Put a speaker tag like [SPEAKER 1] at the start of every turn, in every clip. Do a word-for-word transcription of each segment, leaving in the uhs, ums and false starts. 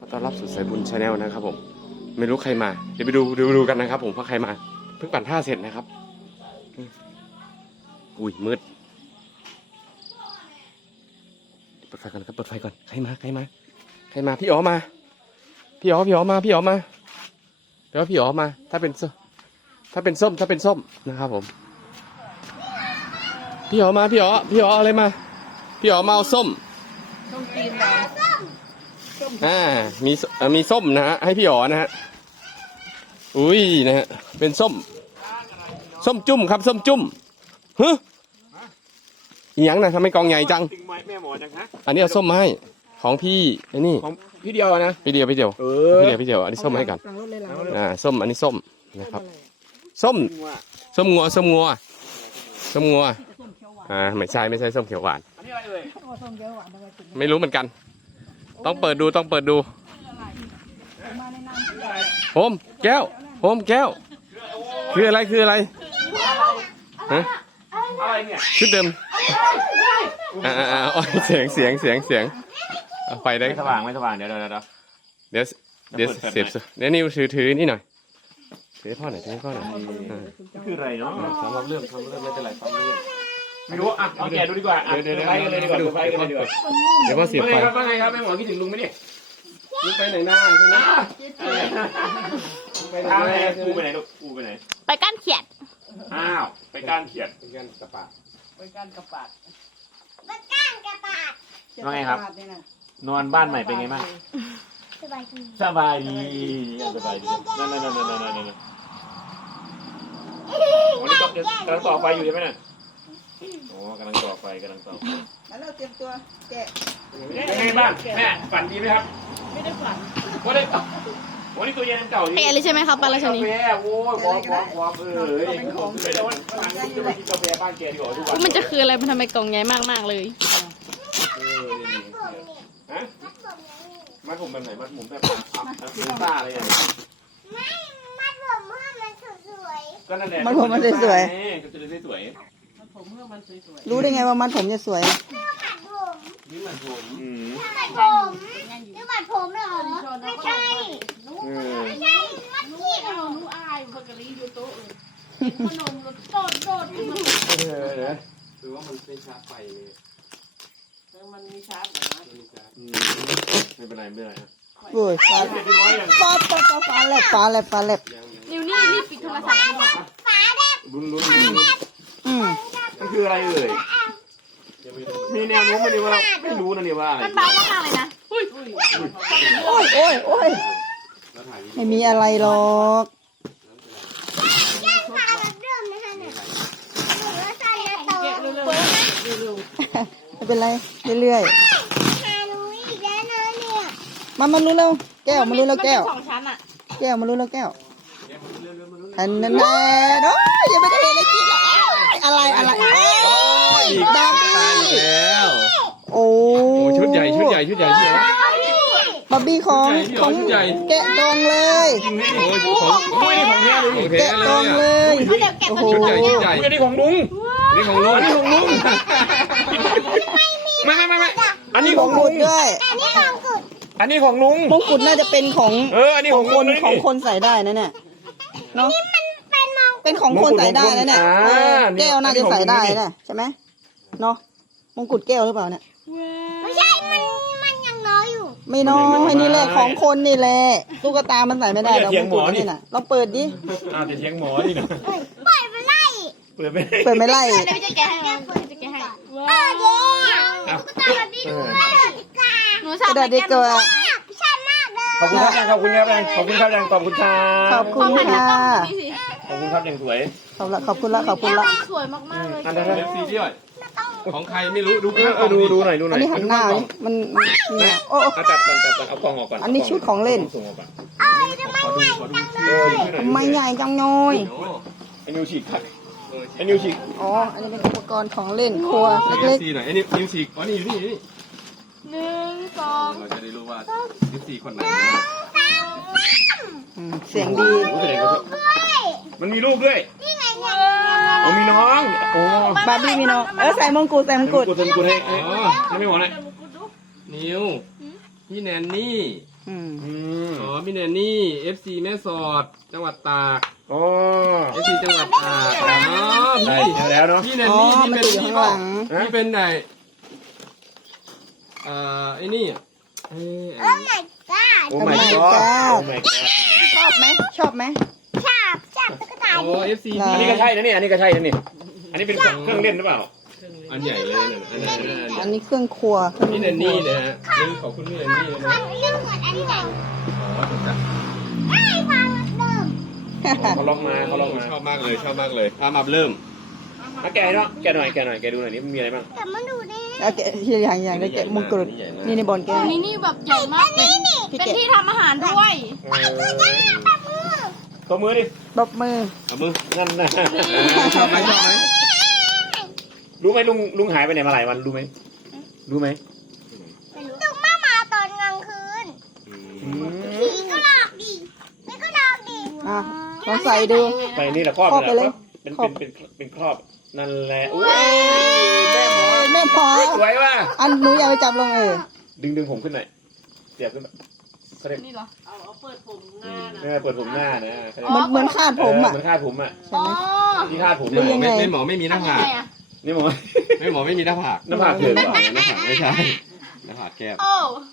[SPEAKER 1] ต้อนรับสู่สายบุญชาแนลนะครับผมไม่รู้ใครมาเดี๋ยวไปดูดูดูกันนะครับผมว่าใครมาเพิ่งปั่นท่าเสร็จนะครับอุ้ยมืดเปิดไฟก่อนครับเปิดไฟก่อนใครมาใครมาใครมาพี่อ๋อมาพี่อ๋อพี่อ๋อมาพี่อ๋อมาแปลว่าพี่อ๋อมาถ้าเป็นส้มถ้าเป็นส้มถ้าเป็นส้มนะครับผมพี่อ๋อมาพี่อ๋อพี่อ๋ออะไรมาพี่อ๋อมาเอาส้ม
[SPEAKER 2] ส้มจีนเรา
[SPEAKER 1] อ่ามีมีส้มนะฮะให้พี่อ๋อนะฮะอุ้ยนะฮะเป็นส้มส้มจุ่มครับส้มจุ่มเฮ้ยอีหยังนะทำไมกองใหญ่จังอันนี้เอาส้มมาให้ของพี่ไอ้นี่
[SPEAKER 3] ของพี่เดียวนะ
[SPEAKER 1] พี่เดียวพี่เดียว
[SPEAKER 3] เออ
[SPEAKER 1] พี่เดียวพี่เดียวอันนี้ส้มให้ก่อนอ่าส้มอันนี้ส้มนะครับส้มส้มงัวส้มงัวส้มงัวอ่าไม่ใช่ไม่ใช่ส้มเขียวหวานไม่รู้เหมือนกันต้องเปิดดูต้องเปิดดูโฮมแก้วโฮมแก้วคืออะไรคืออะไรฮะ
[SPEAKER 3] อะไรเนี่ย
[SPEAKER 1] ชุดเดิมอ่าอ่าอ๋อเสียงเสียงเสียงเสียงไฟได้
[SPEAKER 3] ไม่สว่างไม่สว่างเดี๋ยวเดี๋ยวเดี๋ยว
[SPEAKER 1] เดี๋ยวเดี๋ยวเสียบเดี๋ยวนิวถือถือนี่หน่อยถือให้พ่อหน่อยถือให้พ่อหน่อย
[SPEAKER 3] คืออะไรเนาะ
[SPEAKER 1] ทำรับเรื่องทำเรื่องไม่เป็นไรฟังเรื่อง
[SPEAKER 3] ไม่รู้อ่ะเอาแกดูดีกว่าอ่ะเดี๋ยวเดี๋ยวไปกันเลยดีกว่าไปกันเลยดีกว่า
[SPEAKER 1] เดี๋ยวพ่อเสียบ
[SPEAKER 3] ว่า
[SPEAKER 1] ไฟ
[SPEAKER 3] ไงครับว่าไงครับแม่หมอคิดถึงลุงไหมเนี่ย
[SPEAKER 1] ลุกไปไหนหน้าใช่ไหม
[SPEAKER 3] ไปทางไหนกูไปไหนลูกกูไปไหน
[SPEAKER 4] ไปก้านเขียด
[SPEAKER 3] อ้าวไปก้านเขียด
[SPEAKER 1] เป็นการกระปา
[SPEAKER 2] ไปการกระปาด
[SPEAKER 3] ว่าไงครับนอนบ้านใหม่เป็นไงบ้าง
[SPEAKER 4] สบายดี
[SPEAKER 3] สบายดีสบายดีนั่นนั่นนั่นนั่นนั่นนั่นวันนี้กำลังต่อไฟอยู่ใช่ไหมน่ะโอ้กำลังต่อไฟกำลังต่อไฟ
[SPEAKER 2] แล้วเราเตรียมตัวแกะ
[SPEAKER 3] เป็นไงบ้างแม่ฝันดีไหมครับ
[SPEAKER 2] ไม่ได้ฝัน
[SPEAKER 3] วันนี้วันนี้ตัวเย็นเก่า
[SPEAKER 4] เฮ้ยอะไรใช่ไหมครับปลาราชนี
[SPEAKER 3] กาแฟโอ้ยความความความเออเฮ้ยผมไม่ได้วันหลังจะไปกินกาแฟบ้านแกดีกว่าทุกวัน
[SPEAKER 4] มันจะคืออะไรมันทำไมกล่องใหญ่มากมากๆเลย
[SPEAKER 3] ฮะมัดผมแบบไหนมัดผมแบบพิซซ่าอะไรอย่างเงี้ย
[SPEAKER 5] ไม่มัดผมเพื่อมันสวย
[SPEAKER 3] ก็นั่นแหละ
[SPEAKER 2] มัดผมมันสวย
[SPEAKER 3] ก็จะได้สวย
[SPEAKER 2] ๆมันผมเพื่อมันสวย
[SPEAKER 5] ๆ
[SPEAKER 2] รู้ได้ไงว่ามันผมจะสวย
[SPEAKER 5] เพื่อมัดผม
[SPEAKER 3] นี่มันผมอืม
[SPEAKER 5] เพื่อมัดผมเพื่อมัดผมเหรอไม่ใช่
[SPEAKER 3] เออ
[SPEAKER 5] ไม่ใช่มัดขี้เหรอ
[SPEAKER 2] รู้อายพกรีอยู่โต๊ะเลยขนมรสโดดโดดขึ้นมา
[SPEAKER 3] เออเดี๋ยว
[SPEAKER 1] คือว่ามันเป็นชาไฟเลย
[SPEAKER 2] มันมีชาร์จนะ
[SPEAKER 3] ไม่เป็นไรไม่เป็นไร
[SPEAKER 2] โอ้ยปลา
[SPEAKER 3] เสร็จเรียบร้อยยัง
[SPEAKER 2] ปลาปลาปลาแลบปลาแลบปลาแลบ
[SPEAKER 4] นิวนี่นี่ปิดโทรศัพท์ดีกว่า
[SPEAKER 5] ฝาแดง
[SPEAKER 3] ลุ้นลุ้น
[SPEAKER 2] อืม
[SPEAKER 3] มันคืออะไรเอ่ยมีแนวโน้มมาดิว่าไม่รู้นะเนี่ยว่าอะไร
[SPEAKER 4] มันเบามากๆเลยนะ
[SPEAKER 2] โอ้ยโอ้ยโอ้ยไม่มีอะไรหรอก
[SPEAKER 5] ย่างฝาแบบเดิมนะคะเนี่ยหนูว่าใส่แล้วโต
[SPEAKER 2] ไม่เป็นไรเรื่อย
[SPEAKER 5] หาหนูอีกแล้วนะเนี่ย
[SPEAKER 2] ๆมามารู้แล้วแก้วมารู้แล้วแก้ว
[SPEAKER 4] มันเป็นสองชั้นอ่ะ
[SPEAKER 2] แก้วมารู้แล้วแก้วอันนั้นแน่โอ้ยยังไม่ได้เห็นเลยกินเลยอะไรอะไรโอ้ยดาบี้
[SPEAKER 1] แล้ว
[SPEAKER 2] โอ้
[SPEAKER 1] โอ้ชุดใหญ่ชุดใหญ่ชุดใหญ่ชุดใหญ่
[SPEAKER 2] บาร์บี้ของ
[SPEAKER 1] ชุดใหญ่
[SPEAKER 2] ของ
[SPEAKER 1] ชุดใหญ่
[SPEAKER 2] แกะกองเลย
[SPEAKER 1] โอ้ยของ
[SPEAKER 3] โอ้ยนี่ของแท้เลย
[SPEAKER 1] ของแท้
[SPEAKER 2] แกะ
[SPEAKER 1] เล
[SPEAKER 2] กอง
[SPEAKER 1] ย
[SPEAKER 2] เล
[SPEAKER 1] อ่ะ
[SPEAKER 2] ย
[SPEAKER 4] เขาเดี๋ยวแกะ
[SPEAKER 2] โอ้
[SPEAKER 4] ตัว
[SPEAKER 2] โห
[SPEAKER 4] นี้
[SPEAKER 1] ชุดใหญ่ชุดใหญ่
[SPEAKER 3] อันนี้ของลุง
[SPEAKER 1] นี่ของลุง
[SPEAKER 3] อันนี้ของลุงไม่ไม่ไม่ไม่อันนี้
[SPEAKER 2] ม
[SPEAKER 3] ของ
[SPEAKER 2] ง
[SPEAKER 3] ลุ
[SPEAKER 2] กุ
[SPEAKER 3] ง
[SPEAKER 2] ฎด้วย
[SPEAKER 5] อันนี้ของกุด
[SPEAKER 3] อันนี้ของลุง
[SPEAKER 2] มงกุฎน่าจะเป็นของ
[SPEAKER 3] เอออันนี้
[SPEAKER 2] ข
[SPEAKER 3] ข
[SPEAKER 2] อ
[SPEAKER 3] อง ง
[SPEAKER 2] ค
[SPEAKER 3] ลุ
[SPEAKER 2] น
[SPEAKER 3] ง
[SPEAKER 2] ของคนใส่ได้นะเนี่ยเนาะ
[SPEAKER 5] เป็นมอง
[SPEAKER 2] เป็นของคนใส่ได้นะเนี่ย
[SPEAKER 3] อ่า
[SPEAKER 2] เออ
[SPEAKER 3] เนี่ย
[SPEAKER 2] แก้วน่าจะใส่ได้
[SPEAKER 3] อันนี้ของลุงนี่
[SPEAKER 2] นะใช่ไหมเนาะมงกุฎแก้วหรือเปล่าเนี่ย
[SPEAKER 5] ไม่ใช่ มัน มันยังน้อยอยู่
[SPEAKER 2] ไม่น้อยนี่แหละของคนนี่แหละตุ๊กตามันใส่ไม่ได้เรามงกุฎนี่น่ะเราเปิดดิ
[SPEAKER 3] อ้าวจะเถียงหมอนี่นะ
[SPEAKER 5] ปล่อยไปไล่
[SPEAKER 3] เปิดไม่ได้
[SPEAKER 2] เปิดไม่ไล่
[SPEAKER 4] เดี๋ยวพี่จะแกะให้นะพี่จะแกะให้
[SPEAKER 5] เออเย้ตุ๊กตาแบบนี้ด้วยตุ๊กตา
[SPEAKER 4] หนูชอบ
[SPEAKER 2] กระดาษเด็กเกลือ
[SPEAKER 5] ใช่มากเลย
[SPEAKER 3] ขอบคุณครับยังขอบคุณครับยังขอบคุณครับยังขอบคุณครับ
[SPEAKER 2] ขอบคุณค่ะ
[SPEAKER 4] นี่สิ
[SPEAKER 3] ขอบคุณครับยังสวย
[SPEAKER 2] ขอบละขอบคุณละขอบคุณละ
[SPEAKER 4] สวยมากๆเลย
[SPEAKER 3] อันนั้น
[SPEAKER 1] เอฟซีด้วยของใครไม่รู้ดู
[SPEAKER 3] เออเออดูดูหน่อยดูหน่
[SPEAKER 2] อั
[SPEAKER 3] อน ย
[SPEAKER 2] นี้หันหน้าดิมันมันเนี่ยโอ้โอ้
[SPEAKER 3] เอาจับก่อนจับก่อนเอากล่องออกก่อน
[SPEAKER 2] อันนี้ชุดของเล่น
[SPEAKER 3] ส่งออกก่อน
[SPEAKER 1] ขอดูขอดู
[SPEAKER 3] เออชื่อหน่อย
[SPEAKER 2] ไม่ใหญ่จังน้อย
[SPEAKER 1] โอ้
[SPEAKER 3] ไอ้นิวฉีกครับไอ้นิวฉีก
[SPEAKER 2] อ๋ออันนี้เป็นอุปกรณ์ของเล่นครัว
[SPEAKER 1] เล็
[SPEAKER 2] เล็
[SPEAKER 1] ก
[SPEAKER 2] ก
[SPEAKER 1] ๆหน่อยไอ้นี่นิวสิกอ๋อนี่อยู่นี่อยู่นี่
[SPEAKER 4] หนึ่งสอง
[SPEAKER 1] เราจะได้รู้ว่านิวสิกคนไหน
[SPEAKER 2] ๆอืมเสียงดี
[SPEAKER 3] โอ้แสดงว่ามันมีลูกด้วย
[SPEAKER 5] นี่ไงเนี่ย
[SPEAKER 3] โอ้มีน้องโอ้
[SPEAKER 2] บาร์บี้มีน้องเออใส่มงกุฎใส่มงกุฎ
[SPEAKER 3] กูกูให้ให้ไม่บอกเลย
[SPEAKER 1] นิวพี่แนนนี่
[SPEAKER 2] อืม
[SPEAKER 3] อื
[SPEAKER 1] พี่แนนนี่ เอฟ ซี แม่สอดจังหวัดตาก
[SPEAKER 3] อ๋อ
[SPEAKER 1] เอฟ ซี จังหวัดตากอ๋อ
[SPEAKER 3] ได้
[SPEAKER 1] พี่
[SPEAKER 3] แล้วเนาะ
[SPEAKER 1] พี่แนน
[SPEAKER 2] อ๋อ
[SPEAKER 1] นี่
[SPEAKER 2] มัน
[SPEAKER 1] ที่
[SPEAKER 2] ติ
[SPEAKER 1] เป็น
[SPEAKER 2] ดอยู่
[SPEAKER 1] พี่
[SPEAKER 2] ข้าง
[SPEAKER 1] บ
[SPEAKER 2] ห
[SPEAKER 1] อ
[SPEAKER 2] ลั
[SPEAKER 1] ก
[SPEAKER 2] ง
[SPEAKER 1] ที่เป็นไหนเอ่อไอ้นี่ไอ้
[SPEAKER 5] โอ้ my god
[SPEAKER 3] โอ้ my god โอ้ my god
[SPEAKER 2] ชอบไหมชอบไหม
[SPEAKER 5] ชอบชอบตุ๊กตา
[SPEAKER 1] โอ้ เอฟ ซี
[SPEAKER 2] เหร
[SPEAKER 3] อันนี้ก็ใช่นะเนี่ยอันนี้ก็ใช่นะนี่อันนี้เป็นเครื่องเล่นหรือเปล่า
[SPEAKER 1] อันใหญ่เลยนะอันนั้นอันนั้น
[SPEAKER 2] อันนี้เครื่องครัวเครื่อง
[SPEAKER 1] พี่แนนนี่นะฮะนี่ขอบคุณพี่แนนนี่นะ
[SPEAKER 5] มันเรื่องเหมือนอันนี้เลย
[SPEAKER 1] อ๋อถูกจ้ะ
[SPEAKER 5] ไอ้ฟังเดิม
[SPEAKER 3] เขาลองมาเขาลองมา
[SPEAKER 1] ชอบมากเลยชอบมากเลยอามาเริ่ม
[SPEAKER 3] มาแกะเนาะแกะหน่อยแกะหน่อยแกะดูหน่อยนี่มันมีอะไรบ้าง
[SPEAKER 5] แต่มันดูดิ
[SPEAKER 2] แล้วแกะที่อย่างอย่างได้แกะมงกุฎนี่ในบอลแกะ
[SPEAKER 4] อันนี้นี่แบบใหญ่มากเลย
[SPEAKER 2] ที่
[SPEAKER 4] เป็น
[SPEAKER 2] แกะ
[SPEAKER 4] ที่ทำอาหารด้วย
[SPEAKER 3] เออตัวมือดิ
[SPEAKER 2] ตบมือ
[SPEAKER 1] เอามือ
[SPEAKER 3] นั่นนะ
[SPEAKER 1] ชอบไหมชอบไหม
[SPEAKER 3] รู้ไหมลุงลุงหายไปไหนมาหลายวันรู้ไหมรู้ไหม
[SPEAKER 5] ดูมามาตอนกลางคืนผีก็หลอกดิไม่ก็หลอกดิ
[SPEAKER 2] อ่ะลองใส่ดู
[SPEAKER 3] ไปนี่แหละครอบ
[SPEAKER 2] ครอบไปเลย
[SPEAKER 3] เป็น
[SPEAKER 2] ครอบ
[SPEAKER 3] เป็นเป็นเป็นครอบนั่นแหละอุ้ยแม่หมอ
[SPEAKER 2] แม่พอ
[SPEAKER 3] สวยว่ะ
[SPEAKER 2] อันหนูอย่าไปจับลงเออ
[SPEAKER 3] ดึงดึงผมขึ้นหน่อยเสียบขึ้นมาเขาเรียก
[SPEAKER 4] นี่เหรอ
[SPEAKER 3] เออเปิดผมหน้านะ
[SPEAKER 2] เหมือนเหมือนคาดผมอ่ะ
[SPEAKER 3] เหมือนคาดผมอ่ะ
[SPEAKER 2] ใช่
[SPEAKER 4] อ๋อ
[SPEAKER 2] ไหม
[SPEAKER 3] ที่คาดผม
[SPEAKER 2] หรือ
[SPEAKER 3] อะ
[SPEAKER 2] ยังไง
[SPEAKER 1] ไม่หมอไม่มีหน้าผาก
[SPEAKER 4] ทำไงอะ
[SPEAKER 3] นี่หมอ
[SPEAKER 1] ไม่หมอไม่มีหน้าผาก
[SPEAKER 3] หน้าผากเกินหรือเปล่า
[SPEAKER 1] หน้าผากไม่ใช่หน้าผากแก้ม
[SPEAKER 4] โอ้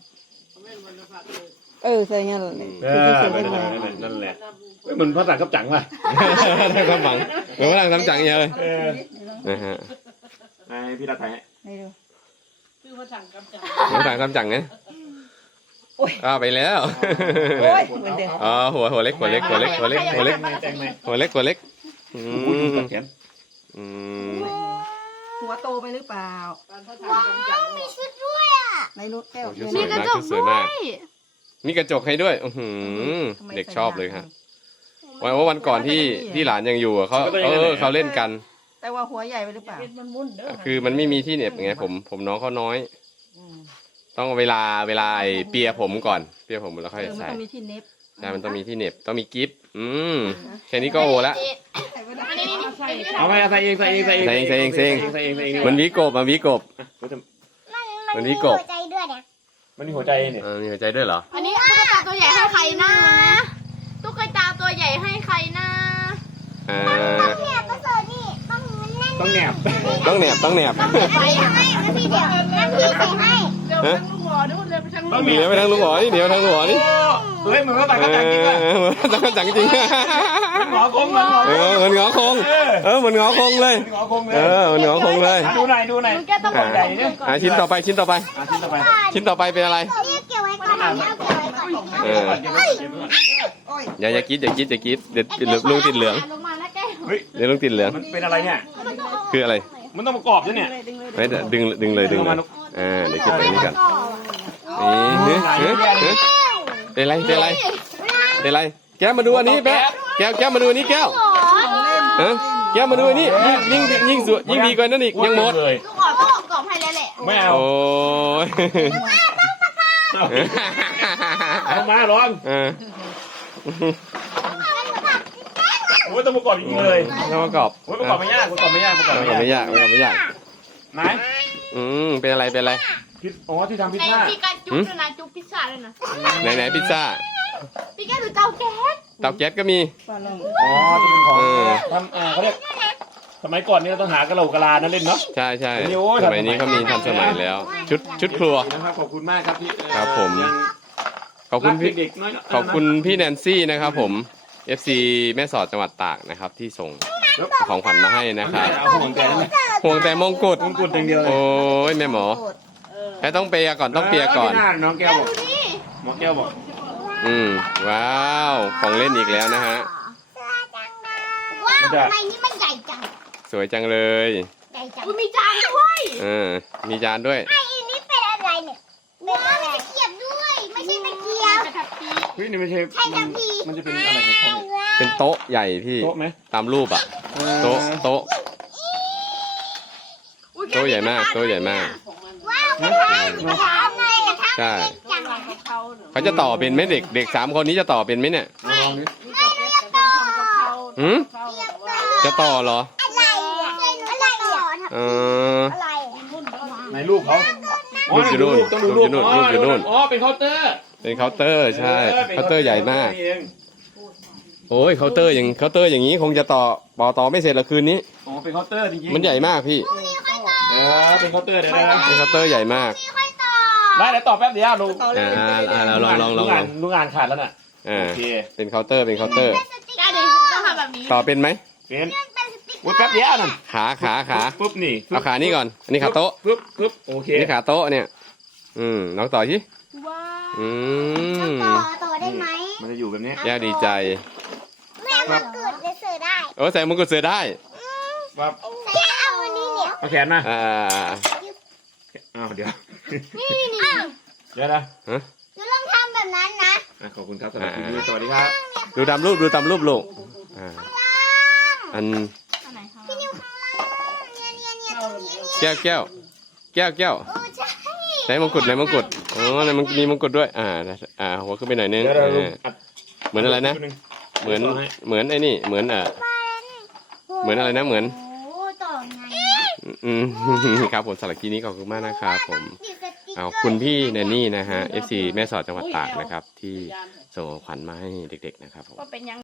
[SPEAKER 2] เออใส่งั้นเลย
[SPEAKER 3] เออนั่นแหละนั่นแหละเฮ้ยเหมือนภาษากับจังว่ะ
[SPEAKER 1] ได้ความหวังเหมือนว่าทางทำจังเยอะเลย
[SPEAKER 3] เออ
[SPEAKER 1] นะฮะ
[SPEAKER 3] ไอพี่รัฐไทย
[SPEAKER 2] ให้ดู
[SPEAKER 1] เหมือนทางทำจังไงอ้าวไปแล้ว
[SPEAKER 2] โอ้ยเหมือนเดิม
[SPEAKER 1] อ๋อหัวหัวเล็กหัวเล็กหัวเล็กหัวเล็กหัวเล็ก
[SPEAKER 3] แจ้งไหม
[SPEAKER 1] หัวเล็กหัวเล็กอื
[SPEAKER 3] อุ้ย
[SPEAKER 1] ม
[SPEAKER 3] ตัดแขน
[SPEAKER 1] อืม
[SPEAKER 2] หัวโตไปหรือเปล่า
[SPEAKER 5] ว้าวมีชุดด้วยอ่ะ
[SPEAKER 2] ในรถแก้ว
[SPEAKER 1] ชุด
[SPEAKER 2] ใน
[SPEAKER 1] ส
[SPEAKER 2] ร
[SPEAKER 1] วย
[SPEAKER 2] ถ
[SPEAKER 1] มากชุดสวยมากมีกระจกให้ด้วยอื้อหือเด็กชอบเลยครับวันว่าวันก่อนที่ที่หลานยังอยู่อะเขาเออเขาเล่นกัน
[SPEAKER 2] แต่ว่าหัวใหญ่ไปหรือเปล่า
[SPEAKER 1] คือมันไม่มีที่เหน็บไงผมผมน้องเขาน้อย ต้องเวลาเวลาไอ้เปียผมก่อนเปียผมแล้วค่อย
[SPEAKER 2] เออมัน
[SPEAKER 1] ใส่
[SPEAKER 2] ต้องมีที่เน็บ
[SPEAKER 1] ใช่มันต้องมีที่เหน็บต้องมีกิฟต์อืมแค่นี้ก็โอละ
[SPEAKER 4] อันนี้นี่นี่
[SPEAKER 3] เอาไปใส่เองใส่เองใส่เอง
[SPEAKER 1] ใส่เองใส่เองใส่เอง
[SPEAKER 3] ใส่เองใส่เอง
[SPEAKER 1] มันวิกบมันวิกบ
[SPEAKER 5] มัน
[SPEAKER 1] มั
[SPEAKER 5] มัน น
[SPEAKER 1] มี
[SPEAKER 5] มี
[SPEAKER 1] ก
[SPEAKER 5] หั
[SPEAKER 1] บ
[SPEAKER 5] วใจด้วยเนี่ย
[SPEAKER 3] มันมีหัวใจเนี่ย
[SPEAKER 1] เออมีหัวใจด้วยเหรอ
[SPEAKER 4] อันนี้ตุ๊กตาตัวใหญ่ให้ใครนะตุ๊กตาตัวใหญ่ให้ใครนะ
[SPEAKER 1] อ่า
[SPEAKER 5] เนี่ยก็เจอนี่ต้องมันแน่น
[SPEAKER 3] ต้องแหนบ
[SPEAKER 1] ต้องแหนบต้องแหนบ
[SPEAKER 5] ไปให้นะพี่เดี๋ยวนะพี่ใส่ให้
[SPEAKER 1] ฮะ
[SPEAKER 3] ต้อง
[SPEAKER 1] เหนียวไปทางลุงหอนี่เหนียวไปทางลุงหอนี่
[SPEAKER 3] เฮ้ยเหมือนภาษา
[SPEAKER 1] เอ
[SPEAKER 3] กับจังจริงว่ะ
[SPEAKER 1] อเหมือนทางจังจริง
[SPEAKER 3] หมอคงเหมือนหมอ
[SPEAKER 1] เออเหมือนหงอคงเออเหมือนหงอคงเลย
[SPEAKER 3] หมอคงเลย
[SPEAKER 1] เออเหมือนหงอคงเลย
[SPEAKER 3] ดูหน่อยดูหน่อย
[SPEAKER 4] มึงแกต้อง
[SPEAKER 1] อ่า
[SPEAKER 3] ใหญ่เนี่ย
[SPEAKER 1] อ่าชิ้นต่อไปชิ้นต่อไป
[SPEAKER 3] อ่ะชิ้นต่อไป
[SPEAKER 1] ชิ้นต่อไปเป็นอะไร
[SPEAKER 5] นี่เกี่ยวไว้ก่อนนะเอาเกี่ยวไว้ก่อน
[SPEAKER 1] เออ
[SPEAKER 3] เก็บไว้เก็บไว้ก่อน
[SPEAKER 1] อย่าอย่าคิดอย่าคิดอย่าคิดเดี๋ยวติดเหลืองลุงติดเหลือง
[SPEAKER 4] ลงมาแล้วแก
[SPEAKER 3] เฮ้ย
[SPEAKER 1] เดี๋ยวลุงติดเหลือง
[SPEAKER 3] มันเป็นอะไรเนี่ย
[SPEAKER 1] คืออะไร
[SPEAKER 3] มันต้องประกอบด้วยเนี่ย
[SPEAKER 1] ไม่เดี๋ยวดึงดึงเลยดึงเลยอ่าเดี๋ยวคิดไปนี่ก่อนนี่เฮ้ยเฮ้ยเฮ้ยเป็นไรเป็นไรเป็นไรแก้วมาดูอันนี้แป๊ะแก้วแก้วมาดูอันนี้แก้วเออแก้วมาดูอันนี้ยิ่งยิ่งยิ่งสวยยิ่งดีกว่านั้นอีกยังหมด
[SPEAKER 3] เลย
[SPEAKER 4] ลูกอ่อนต้องกรอบให้แล้วแหละ
[SPEAKER 3] ไม่เอา
[SPEAKER 1] โอ้ย
[SPEAKER 3] เอามาลอง
[SPEAKER 1] เออ
[SPEAKER 3] โอ้ยต้องประกอบจริงๆเลย
[SPEAKER 1] ต้องประกอบ
[SPEAKER 3] โอ้ยประกอบไม่ยากประกอบไม่ยากประกอบ
[SPEAKER 1] ประกอบ
[SPEAKER 3] ไม่
[SPEAKER 1] ไม่
[SPEAKER 3] ยาก
[SPEAKER 1] ยากประกอบไม่ยาก
[SPEAKER 3] ไหน
[SPEAKER 1] อืมเป็นอะไรเป็นอะไร
[SPEAKER 3] พิซอ๋อที่ทำพิซ
[SPEAKER 4] ใน
[SPEAKER 3] ซ่า
[SPEAKER 4] พี่การจุ๊บด้วยนะจุ๊บพิซซ่าด้วยนะ
[SPEAKER 1] ไหนไหนพิซซ่า
[SPEAKER 4] พี่แกหรือเตาแก๊ส
[SPEAKER 1] เตาแก๊สก็มี
[SPEAKER 2] ปลาลง
[SPEAKER 3] อ๋อจะเป็นของ
[SPEAKER 1] เออ
[SPEAKER 3] ทำอ่าเขาเรียกสมัยก่อนนี่เราต้องหากระโหลกกะลานั่นเล่นเนาะ
[SPEAKER 1] ใช่ใช่
[SPEAKER 3] โอ้ย
[SPEAKER 1] สมัยนี้เขามีทันสมัยแล้ว ชุดชุดครัว
[SPEAKER 3] นะครับขอบคุณมากครับพี่เอ่อ
[SPEAKER 1] ครับผม
[SPEAKER 3] ยัง
[SPEAKER 1] ขอบคุณพี่
[SPEAKER 3] รักเด็กๆน้อยๆ
[SPEAKER 1] ขอบคุณพี่แนนซี่นะครับผม เอฟ ซี แม่สอดจังหวัดตากนะครับที่ส่งของขวัญมาให้นะครับ
[SPEAKER 3] เอาของแกนั่นแหละ
[SPEAKER 1] ห่วงแต่มงกุฎ
[SPEAKER 3] มงกุฎอย่างเดียวเลย
[SPEAKER 1] โอ้ยแม่หมอ
[SPEAKER 2] โคตร
[SPEAKER 1] แค่ต้องเปียร์ก่อนต้องเปียร์ก่อน
[SPEAKER 3] เไม่าน้องแก้วบอก
[SPEAKER 4] ดูนี่
[SPEAKER 3] หมอแก้วบอก
[SPEAKER 1] อืมว้าวของเล่นอีกแล้วนะฮะ
[SPEAKER 5] ว้าวทำไมนี่มันใหญ่จัง
[SPEAKER 1] สวยจังเลย
[SPEAKER 5] ใหญ่จัง
[SPEAKER 4] อุ้ยมีจานด้วย
[SPEAKER 1] เออมีจานด้วย
[SPEAKER 5] ไอ้นี่เป็นอะไรเนี่ยว้าวมีตะเกียบด้วย ไม่ใช่ตะเกียบ
[SPEAKER 4] กระทับปี
[SPEAKER 3] เฮ้ยนี่ไม่ใช่
[SPEAKER 5] ใช่
[SPEAKER 3] มั
[SPEAKER 5] ตะ
[SPEAKER 3] น
[SPEAKER 5] พี
[SPEAKER 3] มันจะเป็นอะไรของเขาเนี่ย
[SPEAKER 1] เป็นโต๊ะใหญ่พี่
[SPEAKER 3] โต๊ะไหม
[SPEAKER 1] ตามรูปอะโต๊ะโต๊ะ
[SPEAKER 4] อุ๊ยแก
[SPEAKER 1] โต๊ะใหญ่มากโต๊ะใหญ่มาก
[SPEAKER 5] ว้าวกระทะกระทะอะไรกระทะ
[SPEAKER 1] ใช่
[SPEAKER 5] จัง
[SPEAKER 1] เขาจะต่อเป็นไหมเด็กเด็กสามคนนี้จะต่อเป็นไหมเนี่ย
[SPEAKER 3] ลองดิ
[SPEAKER 5] ต่อ
[SPEAKER 1] หืมจะต่อเหรอ
[SPEAKER 5] อะไรอ่ะอะไรอ่ะ
[SPEAKER 1] เออ
[SPEAKER 5] อะไร
[SPEAKER 3] ไหนรูปเขา
[SPEAKER 1] รูปอยู่นู่น
[SPEAKER 3] ต้องดู
[SPEAKER 1] รู
[SPEAKER 3] รู
[SPEAKER 1] ป
[SPEAKER 3] ป
[SPEAKER 1] อยู่นู่นรูปอยู่นู่น
[SPEAKER 3] อ๋อเป็นเคาน์เตอร์
[SPEAKER 1] เป็นเคาน์เตอร์ใช่
[SPEAKER 3] ออ
[SPEAKER 1] เคาน์เตอร์ใหญ่มาก
[SPEAKER 3] นี่เอง
[SPEAKER 1] โอ้ยเคาน์เตอร์อย่างเคาน์เตอร์อย่างนี้คงจะต่อต่อต่อไม่เสร็จละคืนนี้
[SPEAKER 3] โอ้เป็นเคาน์เตอร์จริงๆ
[SPEAKER 1] มันใหญ่มากพี่
[SPEAKER 3] เออเป็นเคาน์เตอร์เดี๋ยวนะ
[SPEAKER 1] เป็นเคาน์เตอร์ใหญ่มาก
[SPEAKER 5] ค่อยต่อ
[SPEAKER 3] ได้เดี๋ยวตอบแป๊บเดียวลุง
[SPEAKER 2] ต่อเลย
[SPEAKER 1] อ่าอ่าเราลองลองลอง
[SPEAKER 3] ลุงอ่านลุงอ่านขาดแล้วน่ะ
[SPEAKER 1] อ่า
[SPEAKER 3] โอเค
[SPEAKER 1] เป็นเคาน์เตอร์เป็นเคาน์เตอร์
[SPEAKER 4] ได้ดิต้องทำแบบนี้
[SPEAKER 1] ต่อเป็นไหม
[SPEAKER 3] เป็นอุ้ยแป๊บเดียวนั่น
[SPEAKER 1] ขาขาขา
[SPEAKER 3] ปุ๊บนี่
[SPEAKER 1] เอาขานี่ก่อน อันนี้ขาโต๊ะ
[SPEAKER 3] ปุ๊บปุ๊บโอเค
[SPEAKER 1] อันนี้ขาโต๊ะเนี่ย อืมน้องต่อสิ
[SPEAKER 4] ว้าว
[SPEAKER 1] อืม
[SPEAKER 5] ต่อต่อได้ไหม
[SPEAKER 3] มันจะอยู่แบบนี้
[SPEAKER 1] ย่าดีใจ
[SPEAKER 5] แม่มาเกิดเลยเสือได้
[SPEAKER 1] โอ้ใส่มงกุฎเสือได้
[SPEAKER 3] ปั๊บ
[SPEAKER 5] แค่เอาอันนี้เนี่ย
[SPEAKER 3] เอาแขนมา
[SPEAKER 1] อ่า
[SPEAKER 3] อ้าวเดี๋ยว
[SPEAKER 5] อ้าว
[SPEAKER 3] เดี๋ยวนะ
[SPEAKER 1] ฮะ
[SPEAKER 5] หนูลองทำแบบนั้นนะ
[SPEAKER 3] อ่ะขอบคุณครับสำหรับคลิปนี้สวัสดีครับ
[SPEAKER 1] ดูตามรูปดูตามรูปลูกอ่าอัน
[SPEAKER 4] อันไหนคะ
[SPEAKER 5] พี่นิวข้างล่างเนี่ยเนี่ยเนี่ยตรงนี้เนี่ย
[SPEAKER 1] แก้วแก้วแก้วแก้ว
[SPEAKER 5] โอ้ใช่
[SPEAKER 1] ไหนมงกุฎไหนมงกุฎอ๋อไหนมันมีมงกุฎด้วย อ่าอ่าหัวขึ้นไปหน่อยนึง
[SPEAKER 3] เดี๋ยวเราลุง
[SPEAKER 1] อ่า
[SPEAKER 3] อัด
[SPEAKER 1] เหมือนอะไรนะ เหมือนเหมือนไอ้นี่เหมือนอ่าเหมือนอะไรนะเหมือน
[SPEAKER 5] โอ้ต่อไง
[SPEAKER 1] อืม ครับผมสำหรับคลิปนี้ขอบคุณมากนะครับผม
[SPEAKER 5] ติดสติ๊กเกอร์
[SPEAKER 1] เอาคุณพี่แนนนี่นะฮะ เอฟ ซี แม่สอดจังหวัดตากนะครับ ที่ส่งของขวัญมาให้เด็กๆนะครับผม
[SPEAKER 4] ว่าเป็นยัง